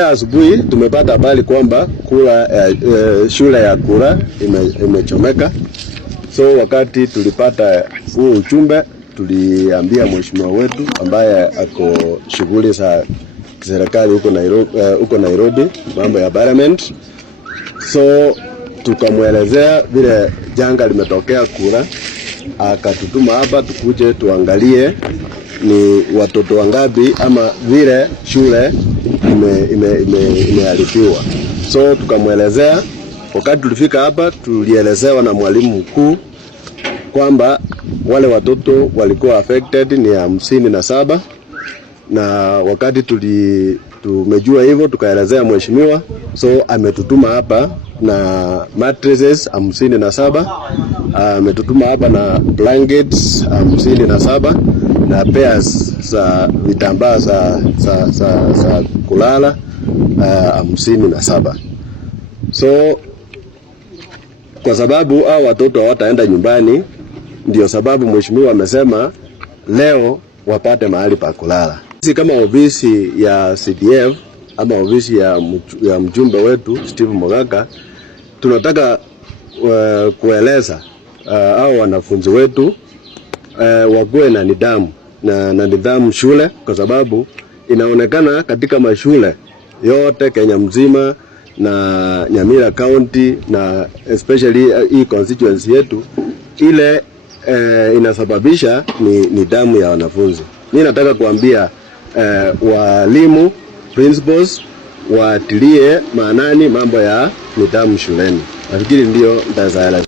Asubuhi tumepata habari kwamba shule ya Kura imechomeka. So wakati tulipata huu ujumbe, tuliambia mheshimiwa wetu ambaye ako shughuli za serikali huko Nairobi, mambo ya parliament. So tukamwelezea vile janga limetokea Kura, akatutuma hapa tukuje tuangalie ni watoto wangapi ama vile shule imeharibiwa. So tukamwelezea. Wakati tulifika hapa, tulielezewa na mwalimu mkuu kwamba wale watoto walikuwa affected ni 57, na wakati tumejua hivyo tukaelezea mheshimiwa, so ametutuma hapa na mattresses 57, ametutuma hapa na blankets 57 na pairs za vitambaa za kulala 57. So kwa sababu hao watoto hawataenda nyumbani, ndio sababu mheshimiwa amesema leo wapate mahali pa kulala. Sisi kama ofisi ya CDF ama ofisi ya mjumbe wetu Steve Mogaka, tunataka kueleza hao wanafunzi wetu wakuwe na nidhamu na nidhamu shule, kwa sababu inaonekana katika mashule yote Kenya mzima na Nyamira County na especially hii constituency yetu, ile inasababisha ni nidhamu ya wanafunzi. Mimi nataka kuambia walimu, principals waatilie maanani mambo ya nidhamu shuleni. Nafikiri ndio nitaeleza.